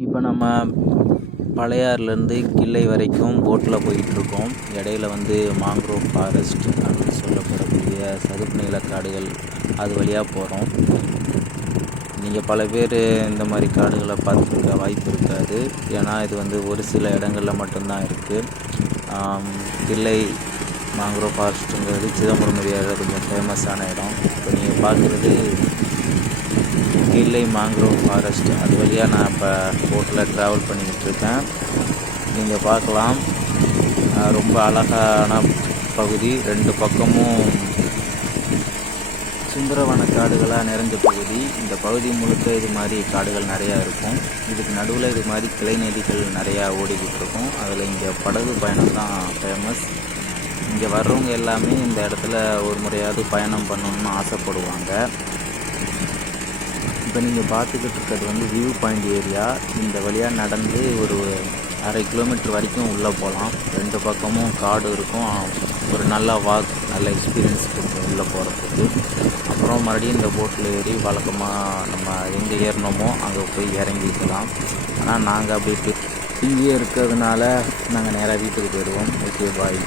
இப்போ நம்ம பழையாறுலேருந்து கிள்ளை வரைக்கும் போட்டில் போயிட்டுருக்கோம். இடையில மாங்க்ரோவ் ஃபாரஸ்ட் அப்படின்னு சொல்லப்படக்கூடிய சதுப்பு நிலக்காடுகள் அது வழியாக போகிறோம். நீங்கள் பல பேர் இந்த மாதிரி காடுகளை பார்த்துருக்க வாய்ப்பு இருக்காது. ஏன்னா இது ஒரு சில இடங்களில் மட்டும்தான் இருக்குது. கிள்ளை மாங்க்ரோவ் ஃபாரஸ்ட்டுங்கிறது சிதம்பரம் ஏரியாவில் கொஞ்சம் ஃபேமஸான இடம். இப்போ நீங்கள் பார்க்குறது கிள்ளை மாங்க்ரோவ் ஃபாரஸ்ட். அது வழியாக நான் இப்போ போட்டில் ட்ராவல் பண்ணிக்கிட்டு இருக்கேன். நீங்கள் பார்க்கலாம், ரொம்ப அழகான பகுதி. ரெண்டு பக்கமும் சுந்தரவன காடுகளாக நிறைஞ்ச பகுதி. இந்த பகுதி முழுக்க இது மாதிரி காடுகள் நிறையா இருக்கும். இதுக்கு நடுவில் இது மாதிரி கிளை நதிகள் நிறையா ஓடிக்கிட்டு இருக்கும். அதில் இங்கே படகு பயணம் தான் ஃபேமஸ். இங்கே வர்றவங்க எல்லாமே இந்த இடத்துல ஒரு முறையாவது பயணம் பண்ணணும்னு ஆசைப்படுவாங்க. இப்போ நீங்கள் பார்த்துக்கிட்டு இருக்கிறது வியூ பாயிண்ட் ஏரியா. இந்த வழியாக நடந்து ஒரு 1/2 கிலோமீட்டர் வரைக்கும் உள்ளே போகலாம். ரெண்டு பக்கமும் காடு இருக்கும். ஒரு நல்ல வாக், நல்ல எக்ஸ்பீரியன்ஸ் இருக்கும் உள்ளே போகிறதுக்கு. அப்புறம் மறுபடியும் இந்த போட்டில் ஏறி வழக்கமாக நம்ம எங்கே ஏறினோமோ அங்கே போய் இறங்கிக்கலாம். ஆனால் நாங்கள் அப்படி இங்கேயே இருக்கிறதுனால நாங்கள் நேராக வீட்டுக்கு போயிடுவோம். ஓகே, பாய்.